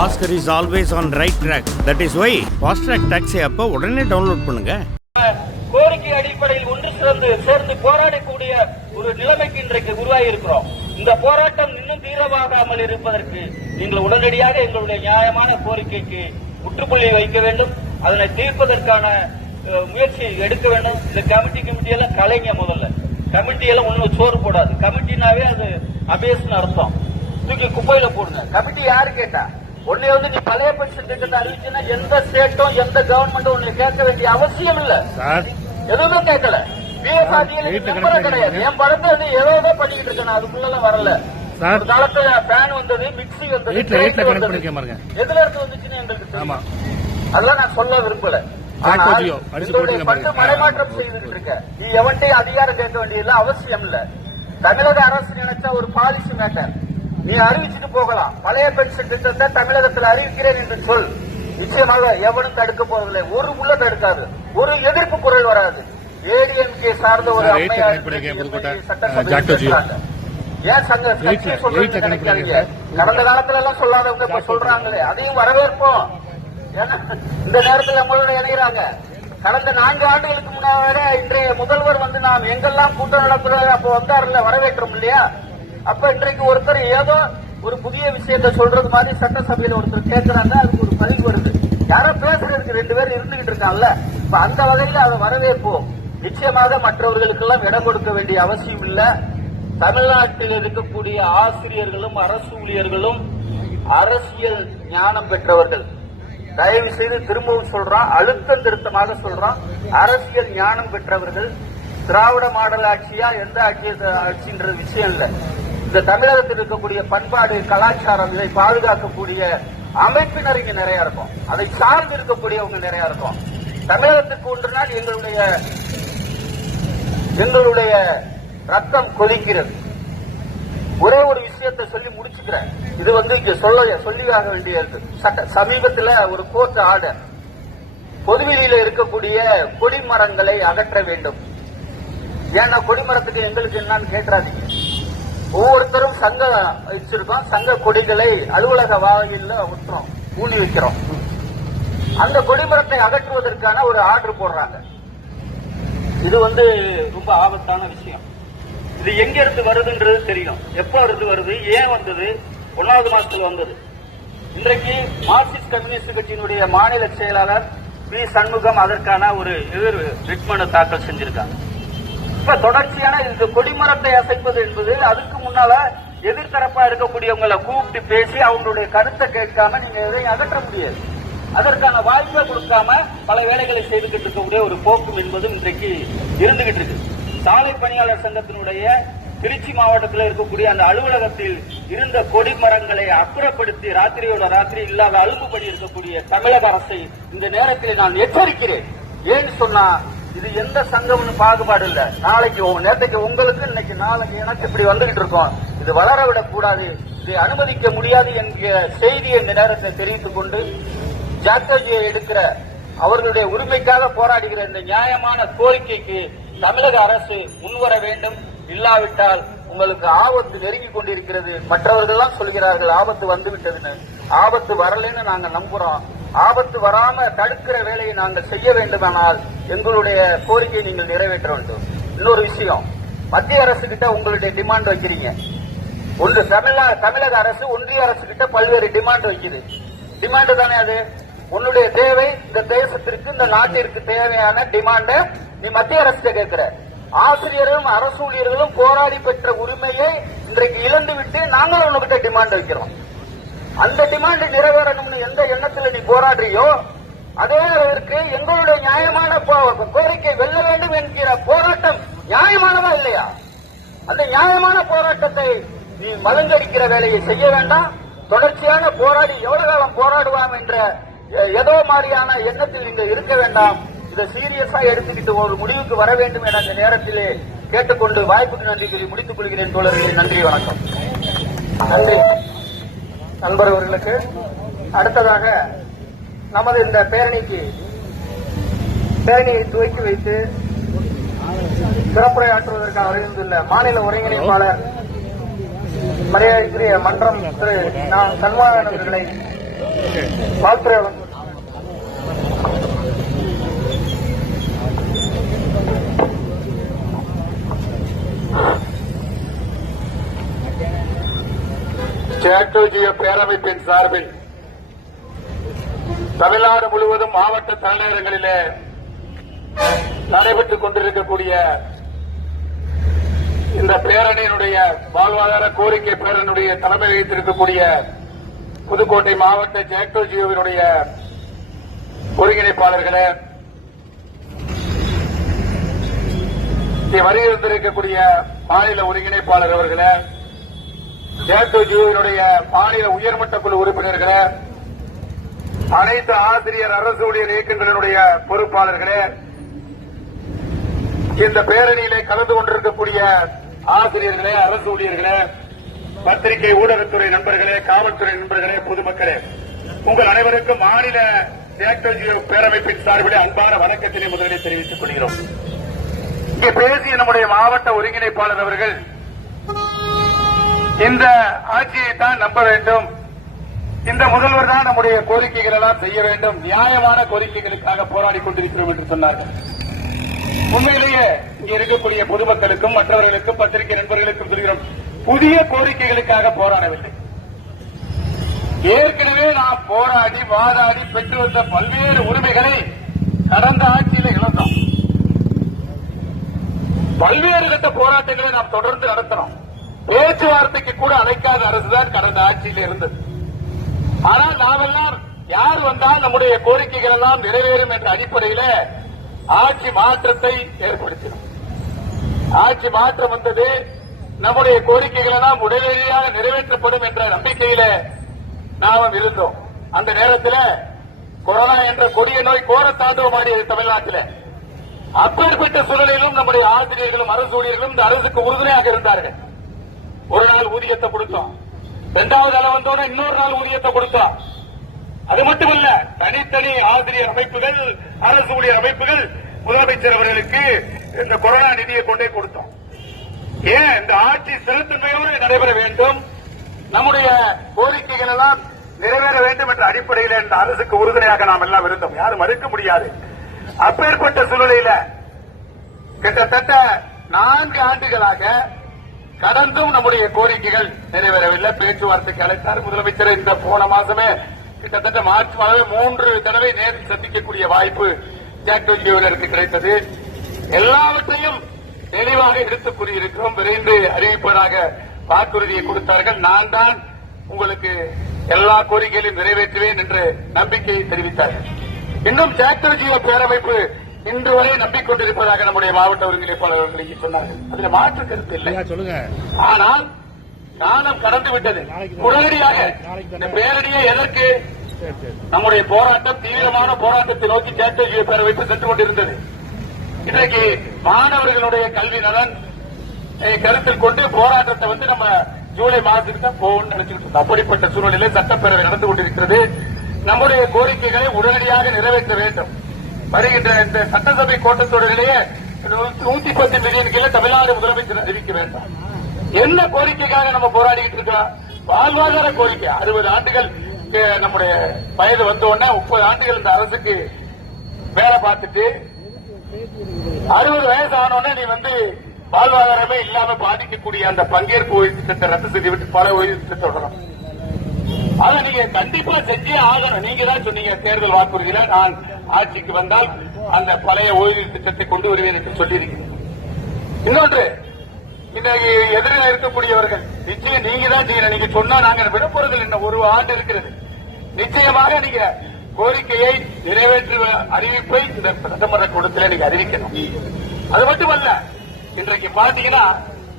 Oscar is always on right track. That is why Fast Track Taxi அப்ப உடனே download பண்ணுங்க. கோரிக்கை அடிப்படையில் ஒன்று சேர்ந்து போராடக்கூடிய ஒரு நிலைமைக்கு இன்றைக்கு உருவாகி இருக்கிறோம். இந்த போராட்டம் இன்னும் தீவிரமாகாமல் இருப்பதற்கு நீங்கள் உடனடியாக எங்களுடைய நியாயமான கோரிக்கைக்கு முற்றுப்புள்ளி வைக்க வேண்டும். அதனை தீர்ப்பதற்கான முயற்சி எடுக்க வேண்டும். இந்த கமிட்டி எல்லாம் கலைங்க. முதல்ல கமிட்டி எல்லாம் ஒன்னும் சோறு போடாது. கமிட்டினாவே அது அபேஸ்னு அர்த்தம். தூக்கி குப்பையில போடுங்க. கமிட்டி யாரு கேட்டா? ஒன்னே நீ பழைய பென்ஷன் திட்டத்தை அறிவிச்சுன்னா எந்த ஸ்டேட்டும் எந்த கவர்மெண்ட்டும் உன்னை கேட்க வேண்டிய அவசியம் இல்ல. எதுவுமே கேட்கல. கிடையாது. என் படத்தை அது ஏதோ பண்ணிக்கிட்டு இருக்கேன். அதுக்குள்ள வரல. ஒரு காலத்துல பேன் வந்தது, மிக்சி வந்தது, எதுல இருந்து வந்துச்சுன்னு எங்களுக்கு அதெல்லாம் நான் சொல்ல விரும்பல. மடைமாற்றம் செய்துட்டு இருக்க நீ எவன்ட்டையும் அதிகாரம் கேட்க வேண்டியது அவசியம் இல்ல. தமிழக அரசு நினைச்சா ஒரு பாலிசி மேட்டர் நீ அறிவிச்சுட்டு போகலாம். பழைய பென்ஷன் திட்டத்தை தமிழகத்தில் அறிவிக்கிறேன் என்று சொல். நிச்சயமாக எவனும் தடுக்க போவதில்லை. ஒரு முள்ள தடுக்காது. ஒரு எதிர்ப்பு குரல் வராது. ஏடிஎம்கே சார்ந்த ஒரு அம்மையார் ஏன் சங்க நினைக்காதீங்க. கடந்த காலத்துல எல்லாம் சொல்லாதவங்க இப்ப சொல்றாங்களே, அதையும் வரவேற்போம். ஏன்னா இந்த நேரத்தில் நம்மளோட இணைகிறாங்க. கடந்த 4 ஆண்டுகளுக்கு முன்னாடி இன்றைய முதல்வர் வந்து நாம் எங்கெல்லாம் கூட்டம் நடத்துறது அப்ப வந்தாருல, வரவேற்றோம் இல்லையா? அப்ப இன்றைக்கு ஒருத்தர் ஏதோ ஒரு புதிய விஷயத்த சொல்றது மாதிரி சட்டசபையில ஒருத்தர் கேட்கிறாங்க. அதுக்கு ஒரு பதிவு வருது. யாரோ பேசுறதுக்கு 2 பேர் இருந்துகிட்டு இருக்காங்கல்ல. இப்ப அந்த வகையில் அதை வரவேற்போம். நிச்சயமாக மற்றவர்களுக்கு எல்லாம் இடம் கொடுக்க வேண்டிய அவசியம் இல்ல. தமிழ்நாட்டில் இருக்கக்கூடிய ஆசிரியர்களும் அரசு ஊழியர்களும் அரசியல் ஞானம் பெற்றவர்கள். தயவு செய்து திரும்பவும் சொல்றான், அழுத்தம் திருத்தமாக சொல்றான், அரசியல் ஞானம் பெற்றவர்கள். திராவிட மாடல் ஆட்சியா எந்த ஆட்சின்ற விஷயம் இல்ல. இந்த தமிழகத்தில் இருக்கக்கூடிய பண்பாடு கலாச்சாரம் இதை பாதுகாக்கக்கூடிய அமைப்பினர் இங்க நிறைய இருக்கும். அதை சார்ந்து இருக்கக்கூடியவங்க நிறைய இருக்கும். தமிழகத்துக்கு ஒன்று நாள் எங்களுடைய ரத்தம் கொதிக்கிறது. ஒரே ஒரு விஷயத்தை சொல்லி முடிச்சுக்கிறேன். இது இங்க சொல்லியாக வேண்டியது. சமீபத்தில் ஒரு கோர்ட் ஆர்டர், பொதுவெளியில இருக்கக்கூடிய கொடிமரங்களை அகற்ற வேண்டும். ஏன்னா கொடிமரத்துக்கு எங்களுக்கு என்னன்னு கேட்காதீங்க. ஒவ்வொருத்தரும் சங்கம் வச்சிருக்கோம். சங்க கொடிகளை அலுவலக வாயில விட்டுறோம், ஊனி வைக்கிறோம். அந்த கொடிமரத்தை அகற்றுவதற்கான ஒரு ஆர்டர் போடுறாங்க. இது ரொம்ப ஆபத்தான விஷயம். இது எங்க இருந்து வருதுன்றது தெரியும். எப்ப வருது, ஏன் வந்தது? 1வது மாசத்துல வந்தது. இன்றைக்கு மார்க்சிஸ்ட் கம்யூனிஸ்ட் கட்சியினுடைய மாநில செயலாளர் பி சண்முகம் அதற்கான ஒரு எதிர் ரிட்மனு தாக்கல் செஞ்சிருக்காங்க. இப்ப தொடர்ச்சியான இந்த கொடிமரத்தை அசைப்பது என்பது அதுக்கு முன்னால எதிர்த்தரப்பா இருக்கக்கூடியவங்களை கூப்பிட்டு பேசி அவங்களுடைய கருத்தை கேட்காம நீங்க எதையும் அகற்ற முடியாது. அதற்கான வாய்ப்பை கொடுக்காம பல வேலைகளை செய்துகிட்டு இருக்கக்கூடிய ஒரு போக்கும் என்பதும் இன்றைக்கு இருந்துகிட்டு இருக்கு. சாலை பணியாளர் சங்கத்தினுடைய திருச்சி மாவட்டத்தில் இருக்கக்கூடிய அந்த அலுவலகத்தில் இருந்த கொடிமரங்களை அப்புறப்படுத்தி ராத்திரியோட ராத்திரி இல்லாத அலுப்பு பணி இருக்கக்கூடிய தமிழக அரசை இந்த நேரத்தில் நான் எச்சரிக்கிறேன். ஏன்னு சொன்னா இது எந்த சங்கம்னு பாகுபாடு இல்ல. நேற்றைக்கு உங்களுக்கு, இன்னைக்கு நாளைக்கு எனக்கு இப்படி வந்துகிட்டு இருக்கோம். இது வளர விடக்கூடாது. இதை அனுமதிக்க முடியாது என்கிற செய்தியை இந்த நேரத்தில் தெரிவித்துக் கொண்டு ஜாக்டோஜியை எடுக்கிற அவர்களுடைய உரிமைக்காக போராடுகிற இந்த நியாயமான கோரிக்கைக்கு தமிழக அரசு முன்வர வேண்டும். இல்லாவிட்டால் உங்களுக்கு ஆபத்து நெருங்கிக் கொண்டிருக்கிறது. மற்றவர்கள் சொல்கிறார்கள் ஆபத்து வந்துவிட்டதுன்னு. ஆபத்து வரலன்னு நாங்க நம்புறோம். ஆபத்து வராம தடுக்கிற வேலையை நாங்கள் செய்ய வேண்டுமானால் எங்களுடைய கோரிக்கையை நீங்கள் நிறைவேற்ற வேண்டும். இன்னொரு விஷயம், மத்திய அரசு கிட்ட உங்களுடைய டிமாண்ட் வைக்கிறீங்க. ஒன்று தமிழக அரசு ஒன்றிய அரசு கிட்ட பல்வேறு டிமாண்ட் வைக்குது. டிமாண்ட் தானே அது? உன்னுடைய தேவை இந்த தேசத்திற்கு, இந்த நாட்டிற்கு தேவையான டிமாண்ட நீ மத்திய அரசு கேட்கிற. ஆசிரியர்களும் அரசு ஊழியர்களும் போராடி பெற்ற உரிமையை இன்றைக்கு இழந்து விட்டு நாங்களும் உங்ககிட்ட டிமாண்ட் வைக்கிறோம். அந்த டிமாண்ட் நிறைவேறணும்னு எந்த எண்ணத்தில் நீ போராடுறியோ அதே அளவிற்கு எங்களுடைய நியாயமான கோரிக்கை வெல்ல வேண்டும் என்கிற போராட்டம் நியாயமானதா இல்லையா? அந்த நியாயமான போராட்டத்தை நீ மலங்கடிக்கிற வேலையை செய்ய வேண்டாம். தொடர்ச்சியான போராடி எவ்வளவு காலம் போராடுவாம் என்ற ஏதோ மாதிரியான எண்ணத்தில் நீங்க இருக்க வேண்டாம். இதை சீரியஸா எடுத்துக்கிட்டு ஒரு முடிவுக்கு வர வேண்டும் என அந்த நேரத்திலே கேட்டுக்கொண்டு வாய்ப்புக்கு நன்றி கூறி முடித்துக் கொள்கிறேன். தோழர்களே, நன்றி, வணக்கம். நன்றி நண்பர் அவர்களுக்கு. அடுத்ததாக நமது இந்த பேரணியை துவக்கி வைத்து சிறப்புரையாற்றுவதற்காக அறிவித்துள்ள மாநில ஒருங்கிணைப்பாளர் மரியாதைக்குரிய மன்றம் திரு சண்முகன் அவர்களை மாற்றம் ஜேக்டோஜியோ பேரமைப்பின் சார்பில் தமிழ்நாடு முழுவதும் மாவட்ட தலைநகரங்களிலே நடைபெற்றுக் கொண்டிருக்கக்கூடிய இந்த பேரணியினுடைய வாழ்வாதார கோரிக்கை பேரணியுடைய தலைமை வைத்திருக்கக்கூடிய புதுக்கோட்டை மாவட்ட ஜேக்டோஜியோவினுடைய ஒருங்கிணைப்பாளர்களே, இங்கே வருகின்றிருக்கக்கூடிய மாநில ஒருங்கிணைப்பாளர் அவர்களே, ஜேக்டோஜியோவினுடைய மாநில உயர்மட்ட குழு உறுப்பினர்களே, அனைத்து ஆசிரியர் அரசு ஊழியர் இயக்கங்களினுடைய பொறுப்பாளர்களே, இந்த பேரணியிலே கலந்து கொண்டிருக்கக்கூடிய ஆசிரியர்களே, அரசு ஊழியர்களே, பத்திரிகை ஊடகத்துறை நண்பர்களே, காவல்துறை நண்பர்களே, பொதுமக்களே, உங்கள் அனைவருக்கும் மாநில ஜேக்டோஜியோ பேரமைப்பின் சார்பிலே அன்பான வணக்கத்தினை முதலில் தெரிவித்துக் கொள்கிறோம். இங்கே பேசிய நம்முடைய மாவட்ட ஒருங்கிணைப்பாளர் அவர்கள் இந்த ஆட்சியை தான் நம்ப வேண்டும், இந்த முதல்வர் தான் நம்முடைய கோரிக்கைகள் எல்லாம் செய்ய வேண்டும், நியாயமான கோரிக்கைகளுக்காக போராடி கொண்டிருக்கிறோம் என்று சொன்னார்கள். உண்மையிலேயே இங்கே இருக்கக்கூடிய பொதுமக்களுக்கும் மற்றவர்களுக்கும் பத்திரிகை நண்பர்களுக்கும் சொல்கிறோம், புதிய கோரிக்கைகளுக்காக போராடவில்லை. ஏற்கனவே நாம் போராடி வாதாடி பெற்று வந்த பல்வேறு உரிமைகளை கடந்த ஆட்சியில் இழந்தோம். பல்வேறு கட்ட போராட்டங்களை நாம் தொடர்ந்து நடத்தினோம். பேச்சுவார்த்தைக்கு கூட அழைக்காத அரசுதான் கடந்த ஆட்சியில் இருந்தது. ஆனால் நாமெல்லாம் யார் வந்தால் நம்முடைய கோரிக்கைகள் எல்லாம் நிறைவேறும் என்ற அடிப்படையில் ஆட்சி மாற்றத்தை ஏற்படுத்தினோம். ஆட்சி மாற்றம் வந்தது, நம்முடைய கோரிக்கைகள் எல்லாம் உடனடியாக நிறைவேற்றப்படும் என்ற நம்பிக்கையில நாம் இருந்தோம். அந்த நேரத்தில் கொரோனா என்ற கொடிய நோய் கோர தாண்டவமாடியது தமிழ்நாட்டில். அப்பேற்பட்ட சூழலிலும் நம்முடைய ஆசிரியர்களும் அரசு ஊழியர்களும் இந்த அரசுக்கு உறுதுணையாக இருந்தார்கள். ஒரு நாள் ஊதியத்தை கொடுத்தோம், இரண்டாவது நாள் வந்தோட இன்னொரு நாள் ஊதியத்தை கொடுத்தோம். அது மட்டுமல்ல, தனித்தனி ஆசிரியர் அமைப்புகள், அரசு ஊழியர் அமைப்புகள் முதலமைச்சர் அவர்களுக்கு இந்த கொரோனா நிதியை கொண்டே கொடுத்தோம். ஏன் இந்த ஆட்சி ஸ்திரத்தன்மையோடு நடைபெற வேண்டும், நம்முடைய கோரிக்கைகள் எல்லாம் நிறைவேற வேண்டும் என்ற அடிப்படையில் இந்த அரசுக்கு உறுதுணையாக நாம் எல்லாம் இருந்தோம். யாரும் மறுக்க முடியாது. அப்பேற்பட்ட சூழ்நிலையில கிட்டத்தட்ட 4 ஆண்டுகளாக கடந்தும் நம்முடைய கோரிக்கைகள் நிறைவேறவில்லை. பேச்சுவார்த்தைக்கு அழைத்தார் முதலமைச்சர். இந்த போன மாசமே கிட்டத்தட்ட மார்ச் மாதமே 3 தடவை நேரில் சந்திக்கக்கூடிய வாய்ப்பு ஜேக்டோஜியோவிற்கு கிடைத்தது. எல்லாவற்றையும் தெளிவாக எடுத்துக் கூறியிருக்கிறோம். விரைந்து அறிவிப்பதாக வாக்குறுதியை கொடுத்தார்கள். நான் தான் உங்களுக்கு எல்லா கோரிக்கைகளையும் நிறைவேற்றுவேன் என்று நம்பிக்கையை தெரிவித்தார்கள். இன்னும் ஜேக்டோஜியோ பேரமைப்பு இன்று வரை நம்பிக்கொண்டிருப்பதாக நம்முடைய மாவட்ட ஒருங்கிணைப்பாளர்கள் சொன்னார்கள். அதில் மாற்று கருத்து இல்லை. ஆனால் காலம் கடந்து விட்டது. உடனடியாக இந்த பேரணியை எதற்கு நம்முடைய போராட்டம் தீவிரமான போராட்டத்தை நோக்கி ஜேக்டோஜியோ பேரமைப்பு சென்று கொண்டிருந்தது. இன்றைக்கு மாணவர்களுடைய கல்வி நலன் கருத்தில் கொண்டு போராட்டத்தை நம்ம ஜூலை மாதத்துக்கு தான் போகணும்னு நினைச்சுட்டு இருந்தோம். அப்படிப்பட்ட சூழ்நிலையில் சட்டப்பேரவை நடந்து கொண்டிருக்கிறது. நம்முடைய கோரிக்கைகளை உடனடியாக நிறைவேற்ற வேண்டும். வருகின்ற இந்த சட்டசபை கூட்டத்தொடரிலேயே 110 மில்லியன் கீழே தமிழ்நாடு முதலமைச்சர் அறிவிக்க வேண்டும். என்ன கோரிக்கைக்காக நம்ம போராடிட்டு இருக்கோம்? வாழ்வாதார கோரிக்கை. 60 ஆண்டுகள் நம்முடைய வயது வந்தோடனே 30 ஆண்டுகள் இந்த அரசுக்கு வேலை பார்த்துட்டு 60 வயசு ஆனோடனே நீ வாழ்வாதாரமே இல்லாம பாதிக்கக்கூடிய அந்த பங்கேற்பு ஓய்வு திட்டத்தை ரத்து செய்துவிட்டு பல ஓய்வு திட்டத்தை தொடரும். அதை நீங்க கண்டிப்பா செஞ்சே ஆகணும். நீங்க தான் சொன்னீங்க தேர்தல் வாக்குறுதியில, நான் ஆட்சிக்கு வந்தால் அந்த பழைய ஓய்வு திட்டத்தை கொண்டு வருவேன் என்று சொல்லியிருக்கிறேன். இன்னொன்று, இன்னைக்கு எதிரில் இருக்கக்கூடியவர்கள் நிச்சயம் நீங்க தான் செய்யணும். நீங்க சொன்னா நாங்க விடப்போறதில் இன்னும் 1 ஆண்டு இருக்கிறது. நிச்சயமாக நீங்க கோரிக்கையை நிறைவேற்ற அறிவிப்பை இந்த சட்டமன்ற கூட்டத்தில் நீங்க அறிவிக்கணும். அது மட்டுமல்ல, இன்றைக்கு பாத்தீங்கன்னா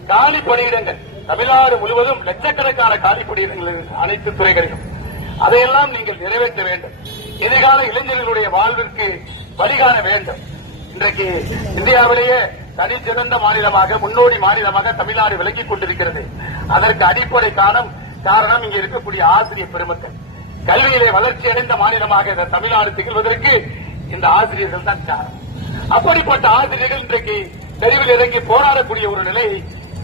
காலி பணியிடங்கள் தமிழ்நாடு முழுவதும் லட்சக்கணக்கான காலி பணியிடங்கள் அனைத்து துறைகளிலும் அதையெல்லாம் நீங்கள் நிறைவேற்ற வேண்டும். எதிர்கால இளைஞர்களுடைய வாழ்விற்கு வழிகாண வேண்டும். இன்றைக்கு இந்தியாவிலேயே தனி சிறந்த மாநிலமாக, முன்னோடி மாநிலமாக தமிழ்நாடு விளங்கிக் கொண்டிருக்கிறது. அதற்கு அடிப்படை காரணம் இங்கே இருக்கக்கூடிய ஆசிரியர் பெருமக்கள். கல்வியிலே வளர்ச்சி அடைந்த மாநிலமாக இந்த தமிழ்நாடு திகழ்வதற்கு இந்த ஆசிரியர்கள் தான் காரணம். அப்படிப்பட்ட ஆசிரியர்கள் இன்றைக்கு தெருவில் இறங்கி போராடக்கூடிய ஒரு நிலையை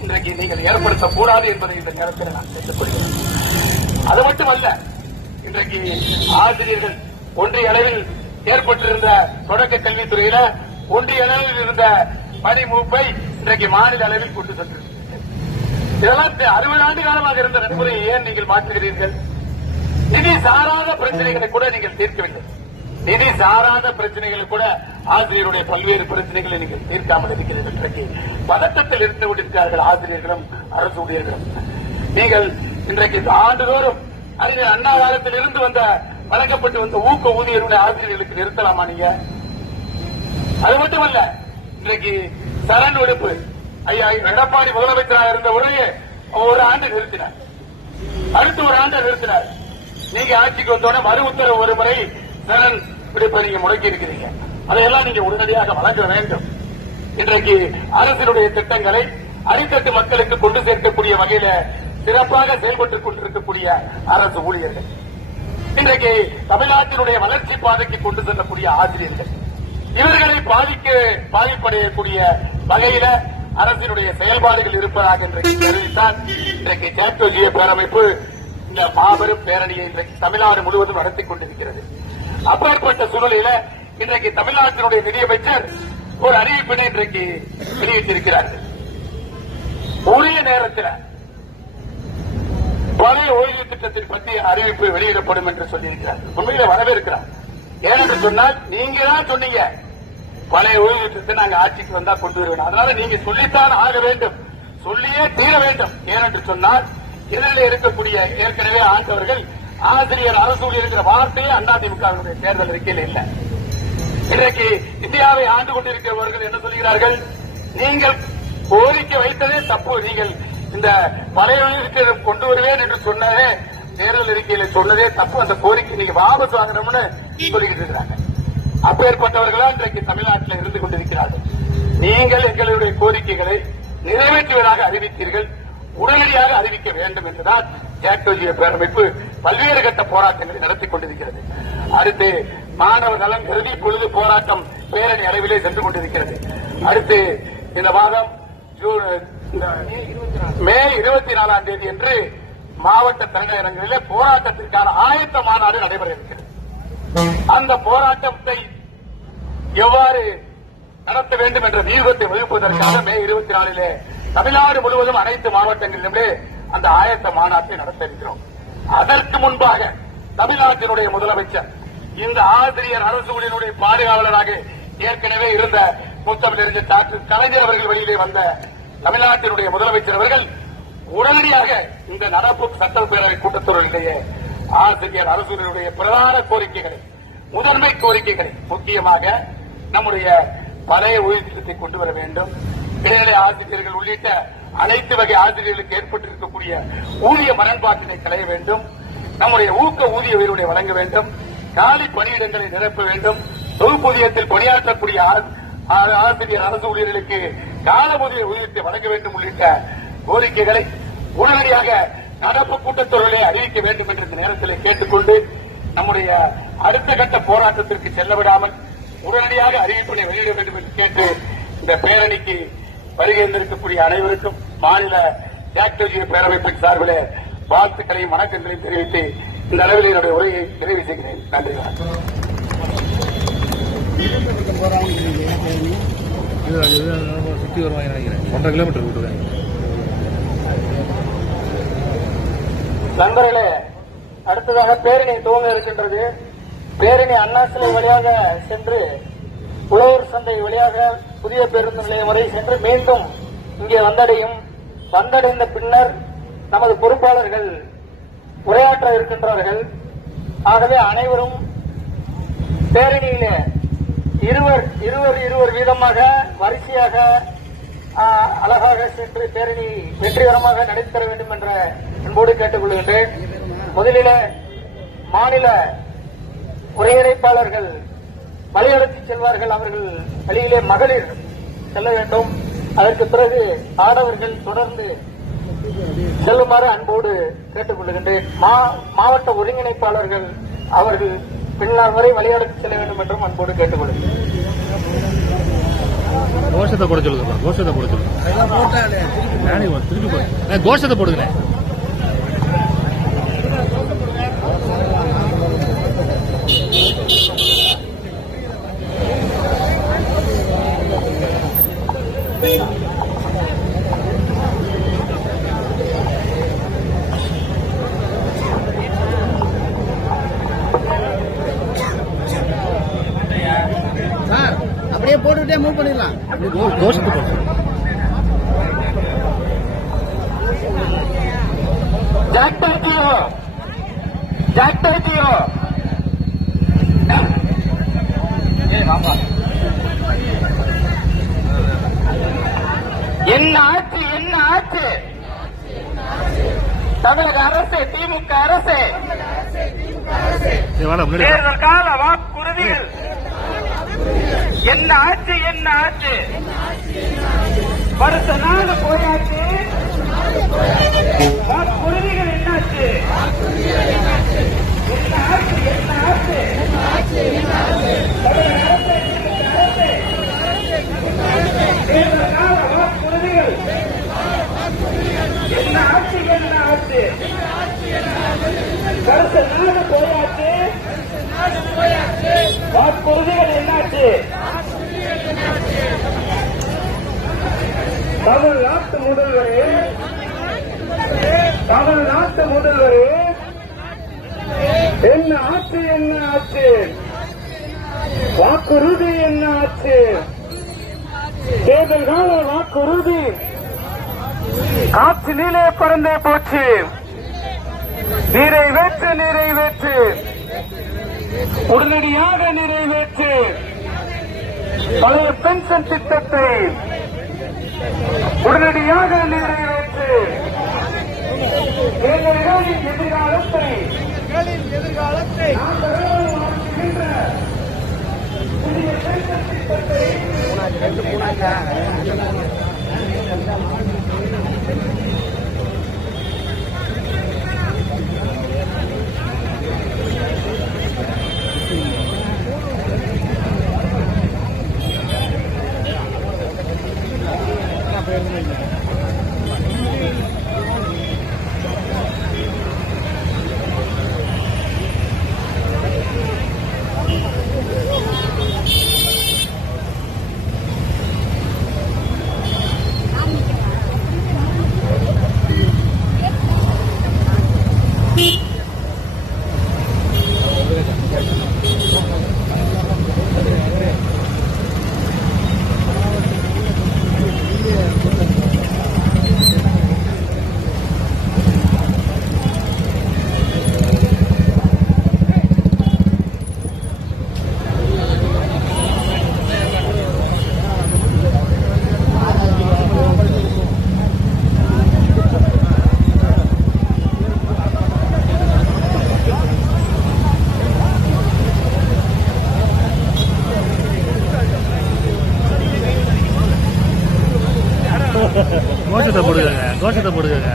இன்றைக்கு நீங்கள் ஏற்படுத்தக்கூடாது என்பதை இந்த நேரத்தில் நான் கேட்டுக் கொள்கிறேன். அது மட்டுமல்ல, இன்றைக்கு ஆசிரியர்கள் ஒன்றிய அளவில் ஏற்பட்டிருந்த தொடக்க கல்வித்துறையில ஒன்றிய அளவில் இருந்த பணி மூப்பை இன்றைக்கு மாநில அளவில் கொண்டு சென்றிருக்கிறது. இதெல்லாம் 60 ஆண்டு காலமாக இருந்த நடைமுறையை ஏன் நீங்கள் மாற்றுகிறீர்கள்? நிதி சாராத பிரச்சனைகளை கூட நீங்கள் தீர்க்கவில்லை. நிதி சாராத பிரச்சனைகள் கூட ஆசிரியருடைய பல்வேறு பிரச்சனைகளை நீங்கள் தீர்க்காமல் இருக்கிறீர்கள். இன்றைக்கு பதட்டத்தில் இருந்து கொண்டிருக்கிறார்கள் ஆசிரியர்களும் அரசு ஊழியர்களும். நீங்கள் இன்றைக்கு ஆண்டுதோறும் அறிஞர் அண்ணா காலத்தில் இருந்து வந்த வழங்கப்பட்டு வந்த ஊக்க ஊதியருடைய ஆசிரியர்களுக்கு நிறுத்தலாமா நீங்க? அது மட்டுமல்ல, இன்றைக்கு சரண் விடுப்பு ஐயா எடப்பாடி முதலமைச்சராக இருந்த உரையே ஒரு ஆண்டு நிறுத்தினார், அடுத்து ஒரு ஆண்டு நிறுத்தினார். நீங்க ஆட்சிக்கு வந்தோட மறு உத்தரவு ஒரு முறை சரண் விடுப்பை நீங்க முடக்கி இருக்கிறீங்க. அதையெல்லாம் நீங்க உடனடியாக வழங்க வேண்டும். இன்றைக்கு அரசினுடைய திட்டங்களை அடித்தட்டு மக்களுக்கு கொண்டு சேர்க்கக்கூடிய வகையில சிறப்பாக செயல்பட்டுக் கொண்டிருக்கக்கூடிய அரசு ஊழியர்கள், இன்றைக்கு தமிழ்நாட்டினுடைய வளர்ச்சி பாதைக்கு கொண்டு செல்லக்கூடிய ஆசிரியர்கள், இவர்களை பாதிப்படையக்கூடிய வகையில அரசினுடைய செயல்பாடுகள் இருப்பதாக இன்றைக்கு தெரிவித்தால் இன்றைக்கு ஜாக்டோஜிய பேரமைப்பு இந்த மாபெரும் பேரணியை இன்றைக்கு தமிழ்நாடு முழுவதும் நடத்திக் கொண்டிருக்கிறது. அப்பேற்பட்ட சூழலில இன்றைக்கு தமிழ்நாட்டினுடைய நிதியமைச்சர் ஒரு அறிவிப்பினை இன்றைக்கு வெளியிட்டிருக்கிறார்கள். உரிய நேரத்தில் பழைய ஓய்வு திட்டத்தை பற்றி அறிவிப்பு வெளியிடப்படும் என்று சொல்லியிருக்கிறார். உண்மையில வரவேற்கிறார். ஏனென்று சொன்னால் நீங்க தான் சொன்னீங்க பழைய ஓய்வு திட்டத்தை நாங்க ஆட்சிக்கு வந்தா கொண்டு வருவோம். அதனால நீங்க சொல்லித்தான் ஆக வேண்டும், சொல்லியே தீர வேண்டும். ஏனென்று சொன்னால் எதிரில் இருக்கக்கூடிய ஏற்கனவே ஆண்டவர்கள் ஆசிரியர் அரசு ஊழியர் வார்த்தையே அதிமுக தேர்தல் அறிக்கையில் இல்லை. இன்றைக்கு இந்தியாவை ஆண்டு கொண்டிருக்கிறவர்கள் என்ன சொல்கிறார்கள்? நீங்கள் கோரிக்கை வைத்ததே தப்பு, நீங்கள் இந்த பழைய ஓய்வு கொண்டு வருவேன் என்று சொன்னதே தேர்தல் அறிக்கையில சொன்னதே தப்பு, அந்த கோரிக்கை நீங்க வாபஸ் வாங்கணும்னு சொல்லிட்டு இருக்கிறாங்க. அப்பேற்பட்டவர்களா இன்றைக்கு தமிழ்நாட்டில் இருந்து கொண்டிருக்கிறார்கள். நீங்கள் எங்களுடைய கோரிக்கைகளை நிறைவேற்றுவதாக அறிவித்தீர்கள், உடனடியாக அறிவிக்க வேண்டும் என்றுதான் ஜாக்டோஜிய பேரமைப்பு பல்வேறு கட்ட போராட்டங்களை நடத்திக் கொண்டிருக்கிறது. அடுத்து மாணவர் நலன் கருதி பொழுது போராட்டம் பேரணி அளவிலே சென்று கொண்டிருக்கிறது. அடுத்து இந்த மாதம் மே 24ஆம் தேதி என்று மாவட்ட தலைநகரங்களிலே போராட்டத்திற்கான ஆயத்த மாநாடு நடைபெற இருக்கிறது. அந்த போராட்டத்தை எவ்வாறு நடத்த வேண்டும் என்ற வியூகத்தை வகுப்பதற்காக மே 24 தமிழ்நாடு முழுவதும் அனைத்து மாவட்டங்களிலுமே அந்த ஆயத்த மாநாட்டை நடத்த இருக்கிறோம். அதற்கு முன்பாக தமிழ்நாட்டினுடைய முதலமைச்சர் இந்த ஆசிரியர் அரசு ஊழியருடைய பாதுகாவலராக ஏற்கனவே இருந்த முத்தமிழறிஞர் டாக்டர் கலைஞர் அவர்கள் வெளியிலே வந்த தமிழ்நாட்டினுடைய முதலமைச்சர் அவர்கள் உடனடியாக இந்த நடப்பு சட்டப்பேரவை கூட்டத்தொடரிலேயே ஆசிரியர் அரசு ஊழியருடைய பிரதான கோரிக்கைகளை, முதன்மை கோரிக்கைகளை, முக்கியமாக நம்முடைய பழைய ஓய்வு திட்டத்தை கொண்டு வர வேண்டும், இடைநிலை ஆசிரியர்கள் உள்ளிட்ட அனைத்து வகை ஆசிரியர்களுக்கு ஏற்பட்டிருக்கக்கூடிய ஊதிய முரண்பாட்டினை களைய வேண்டும், நம்முடைய ஊக்க ஊதிய உயர்வுகளை வழங்க வேண்டும், காலி பணியிடங்களை நிரப்ப வேண்டும், தொகுப்பூதியத்தில் பணியாற்றக்கூடிய ஆசிரியர் அரசு ஊழியர்களுக்கு கால ஊதியத்தை வழங்க வேண்டும் உள்ளிட்ட கோரிக்கைகளை உடனடியாக நடப்பு கூட்டத்தொடரிலே அறிவிக்க வேண்டும் என்ற நேரத்தில் கேட்டுக்கொண்டு நம்முடைய அடுத்த கட்ட போராட்டத்திற்கு செல்ல விடாமல் உடனடியாக அறிவிப்பினை வெளியிட வேண்டும் என்று கேட்டு இந்த பேரணிக்கு வருகை இருக்கக்கூடிய அனைவருக்கும் மாநில ஜாக்டோஜிய பேரமைப்பின் சார்பில் வாழ்த்துக்களையும் வணக்கங்களையும் தெரிவித்து இந்த அளவில் என்னுடைய உரையை நிறைவு செய்கிறேன். நன்றி. சுற்றி வருவாங்க நினைக்கிறேன். 1.5 கிலோமீட்டர் விட்டுருக்காங்க. நண்பர்களே, அடுத்ததாக பேரணி துவங்க இருக்கின்றது. பேரணி அண்ணா சிலை வழியாக சென்று உழவர் சந்தை வழியாக புதிய பேருந்து நிலையம் வரை சென்று மீண்டும் இங்கே வந்தடையும். வந்தடைந்த பின்னர் நமது பொறுப்பாளர்கள் உரையாற்ற இருக்கின்றார்கள். ஆகவே அனைவரும் பேரணியிலே இருவர் வீதமாக வரிசையாக அழகாக சென்று பேரணி வெற்றிகரமாக நடைபெற வேண்டும் என்ற அன்போடு கேட்டுக் கொள்கின்றேன். முதலிலே மாநில உரையடைப்பாளர்கள் வழியடத்தி செல்வார்கள். அவர்கள் வழியிலே மகளிர் செல்ல வேண்டும். அதற்கு பிறகு ஆடவர்கள் தொடர்ந்து செல்லுமாறு அன்போடு கேட்டுக் கொள்கின்றேன். மாவட்ட ஒருங்கிணைப்பாளர்கள் அவர்கள் பின்னால் வரை வழியடத்தி செல்ல வேண்டும் என்றும் அன்போடு கேட்டுக் கொள்கிறேன். கோஷத்தை போட சொல்லுங்க. கோஷத்தை போட சொல்லுங்க. கோஷத்தை போடுகிறேன். அப்படியே மூவ் பண்ணிடலாம். கோஷத்தை குறைச்சு என்ன ஆட்சி என்ன ஆட்சி தமிழக அரசு திமுக அரசு தேர்தல் கால வாக்குறுதிகள் என்ன ஆட்சி என்ன ஆட்சி வருஷ நாள் போயாச்சு வாக்குறுதிகள் என்னாச்சு என்ன ஆட்சி என்ன ஆட்சி தேர்தல் கால வாக்குறுதிகள் என்ன ஆட்சி என்ன ஆட்சி வருஷ நாள் போயாச்சு வாக்குறுதிகள் என்னாச்சு தமிழ்நாட்டு முதல்வரே என்ன ஆட்சி என்ன ஆட்சி வாக்குறுதி என்ன ஆட்சி தேர்தல் கால வாக்குறுதி காற்றிலே பறந்தே போச்சு நிறைவேற்று நிறைவேற்று உடனடியாக நிறைவேற்று பழைய பென்ஷன் திட்டத்தை உடனடியாக நிறைவேற்று எங்களின் எதிர்காலத்தை புதிய பென்ஷன் திட்டத்தை கோஷத்தை போடுங்க.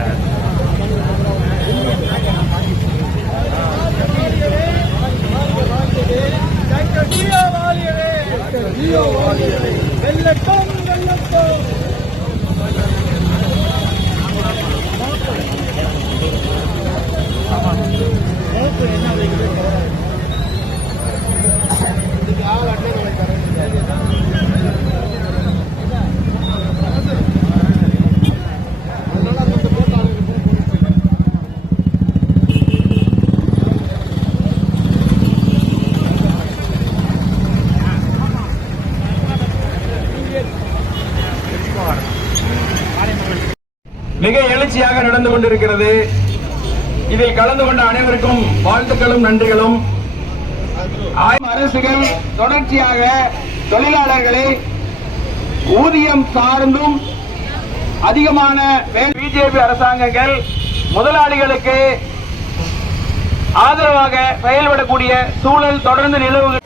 மிக எழுச்சியாக நடந்து கொண்டிருக்கிறது. இதில் கலந்து கொண்ட அனைவருக்கும் வாழ்த்துக்களும் நன்றிகளும். அரசுகள் தொடர்ச்சியாக தொழிலாளர்களை ஊதியம் சார்ந்தும் அதிகமான பிஜேபி அரசாங்கங்கள் முதலாளிகளுக்கு ஆதரவாக செயல்படக்கூடிய சூழல் தொடர்ந்து நிலவுகிறது.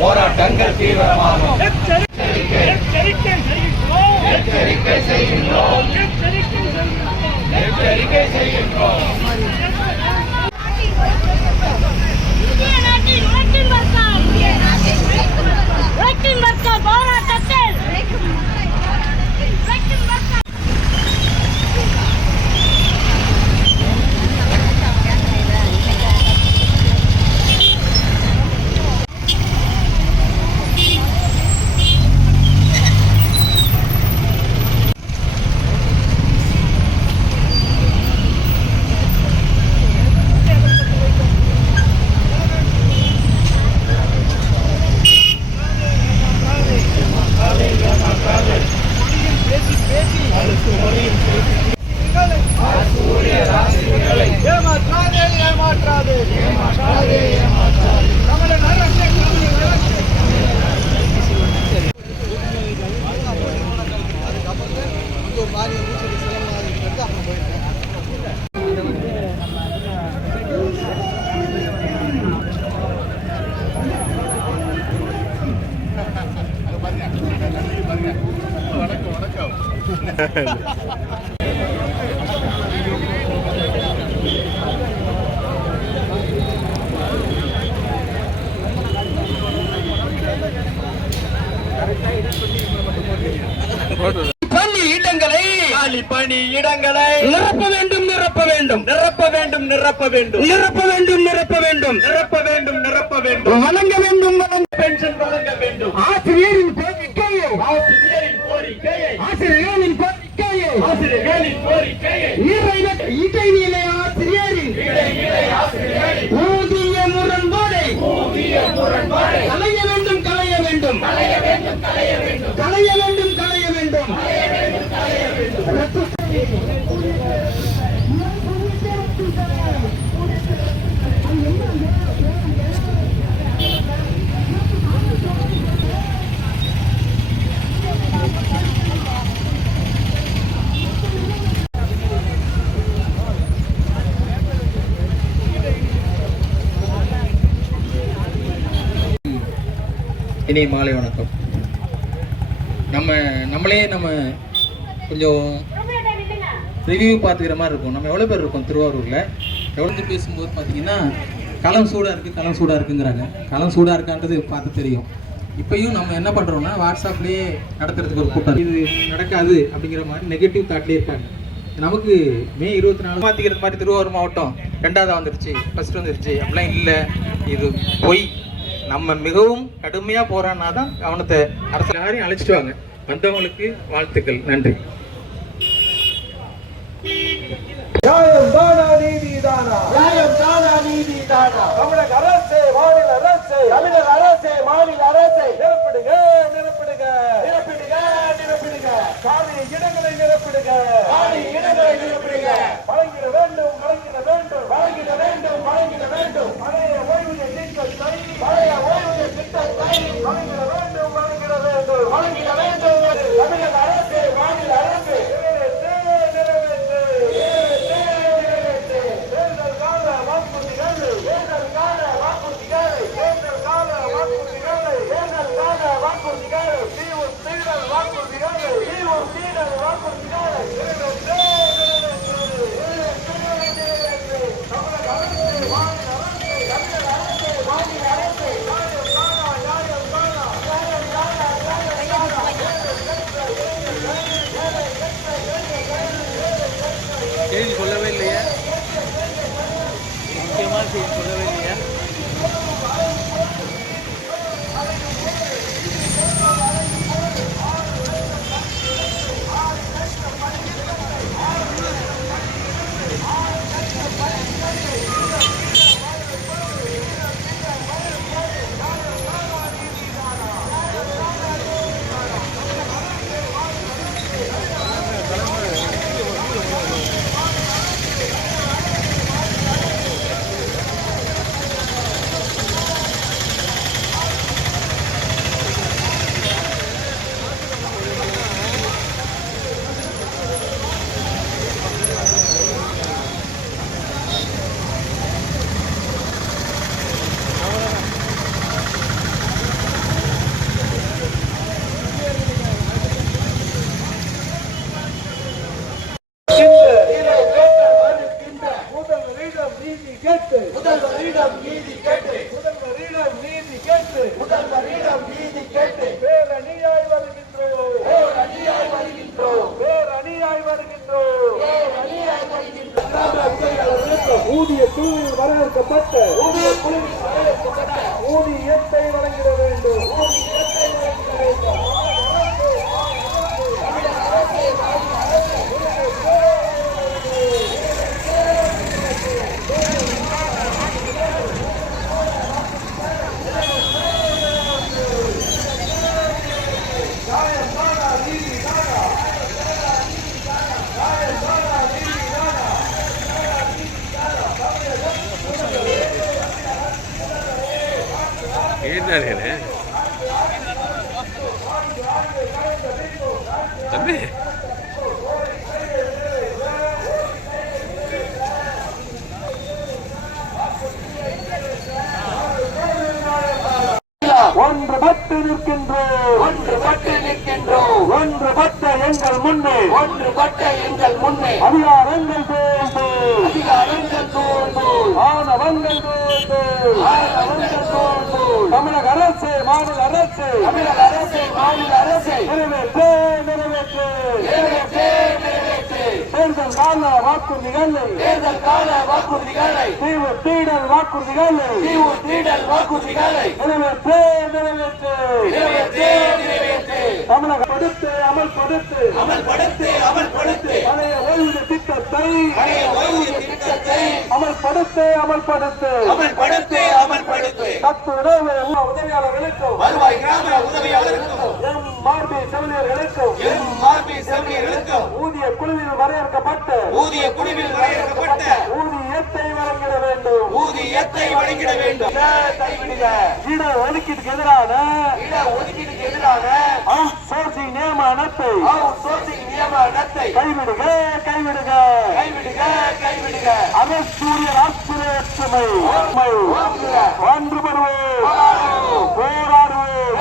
போராட்டங்கள் தீவிரமாகும். எச்சரிக்கை செய்கின்றோம். இந்திய நாட்டின் உழைக்கும் வர்க்கம் போராட்டத்தில் ஏமாற்றாதே ஏமாற்றாதே ஏமாற்றாதே ஏமாற்றாதே தமிழன் அரசே ஒரு மாதிரி சிலம்பு அப்புறம் போயிருக்கேன். பணியிடங்களை நிரப்ப வேண்டும் நிரப்ப வேண்டும் நிரப்ப வேண்டும் நிரப்ப வேண்டும் நிரப்ப வேண்டும் நிரப்ப வேண்டும் நிரப்ப வேண்டும் நிரப்ப வேண்டும் வழங்க வேண்டும் பென்ஷன் வழங்க வேண்டும் ஆசிரியரின் கோரிக்கையை ஆசிரியரின் கோரிக்கையை ஆசிரியர்களின் கோரிக்கையை ஆசிரியர்களின் கோரிக்கையை இடை நிலை ஆசிரியரின் ஊதிய முரண்பாடை களைய வேண்டும் களைய வேண்டும் களைய வேண்டும் களைய வேண்டும் களைய வேண்டும் களைய வேண்டும் இனி மாலை வணக்கம். நம்மளே கொஞ்சம் ரிவ்யூ பார்த்துக்கிற மாதிரி இருக்கும். நம்ம எவ்வளோ பேர் இருக்கோம் திருவாரூரில்? எவ்வளோ பேசும்போது பார்த்தீங்கன்னா களம் சூடாக இருக்குங்கிறாங்க. களம் சூடாக இருக்கான்றது பார்த்து தெரியும். இப்போயும் நம்ம என்ன பண்ணுறோம்னா வாட்ஸ்அப்லேயே நடத்துறதுக்கு ஒரு கூட்டம், இது நடக்காது அப்படிங்கிற மாதிரி நெகட்டிவ் தாட்லேயே இருக்காங்க. நமக்கு மே 24 மாற்றிக்கிறது மாதிரி திருவாரூர் மாவட்டம் 2ஆவது வந்துருச்சு, ஃபஸ்ட் வந்துருச்சு அப்படிலாம் இல்லை. இது பொய். நம்ம மிகவும் கடுமையாக போராடினா தான் கவனத்தை அரசு யாரையும் அழைச்சிட்டு வாங்க. வந்தவங்களுக்கு வாழ்த்துக்கள். நன்றி. நியாயம் தானா நீதி தானா நியாயம் தானா நீதி தானா தமிழக அரசே மாநில அரசே தமிழக அரசே மாநில அரசே நிரப்பிடுங்க நிரப்பிடுங்க நிரப்பிடுங்க நிரப்பிடுங்க காலி இடங்களை நிரப்பிடுங்க காலி இடங்களை நிரப்பிடுங்க வழங்கிட வேண்டும் வழங்கிட வேண்டும் வழங்கிட வேண்டும் வழங்கிட வேண்டும் பழைய ஓய்வூதிய திட்டத்தை பழைய ஓய்வூதிய திட்டத்தை வழங்கிட வேண்டும் வழங்கிட வேண்டும் வழங்கிட வேண்டும் தமிழக அரசே மாநில அரசே செய்தி சொல்லவே இல்லையா? முக்கியமான செய்தி சொல்லவே இல்லையா? முதல்வரிடம் நீதி கேட்டு முதல்வரிடம் நீதி கேட்டு முதல்வரிடம் நீதி கேட்டு பேரணியாய் வருகின்றோம் பேரணியாய் வருகின்றோம் பேரணியாய் வருகின்றோம் பேரணியாய் வருகின்றோம் ஊதிய குழுவில் வரவேற்கப்பட்ட ஊதிய குழுவில் வரவேற்கப்பட்ட ஊதியத்தை வழங்கிட வேண்டும் ஊதியத்தை வழங்கிட வேண்டும் என்னன்னு தம்பி ஒன்றுபட்டு நிற்கின்றோம், ஒன்றுபட்டு நிற்கின்றோம், ஒன்றுபட்ட எங்கள் முன்னே, ஒன்றுபட்ட எங்கள் முன்னே அதிகாரங்கள் தோல்வி, அதிகாரங்கள் தோல்வி, ஆணவங்கள் தோல்வி, ஆணவங்கள் தோல்வி. தமிழக அரசு, மாநில அரசு, தமிழக அரசு, மாநில அரசு நிறைவேற்று, நிறைவேற்று, நிறைவேற்று, நிறைவேற்று. தேர்தல் கால வாக்குறுதிகளை, தேர்தல் கால வாக்குறுதிகளை, தீவு தீடல் வாக்குறுதிகளை, தீவு தீடல் வாக்குறுதிகளை நிறைவேற்று, நிறைவேற்று, நிறைவேற்று, நிறைவேற்று. தமிழகப்படுத்து, அமல்படுத்து, அமல்படுத்து, அமல்படுத்து. பழைய ஓய்வூதிய திட்டத்தை, பழைய ஓய்வூதிய திட்டத்தை அமல்படுத்து, அமல்படுத்து, அமல்படுத்து, அமல்படுத்து. 10 உதவியாளர்களுக்கும், வருவாய் கிராம உதவியாளர்களுக்கும், MRB செவிலியர்களுக்கும், MRB செவிலியர்களுக்கும் ஊதிய குழுவில் வரையறுக்கப்பட்ட, ஊதிய குழுவில் வரையறுக்கப்பட்ட ஊதியத்தை வழங்கிட வேண்டும், ஊதியத்தை வழங்கிட வேண்டும். கைவிடுக. இட ஒதுக்கீட்டுக்கு எதிரான, இட ஒதுக்கீட்டுக்கு எதிரான அவுட் சோர்சிங் நியமனத்தை, அவுட் சோர்சிங் நியமனத்தை கைவிடுக, கைவிடுக, கைவிடுக, கைவிடுக. அரசூரிய ராஷ்டிரேற்றுமை ஒன்றுபடுவோம், போராடுவோம்,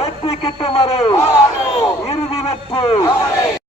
வெற்றி கிட்டும் வரை இறுதி வெற்றி.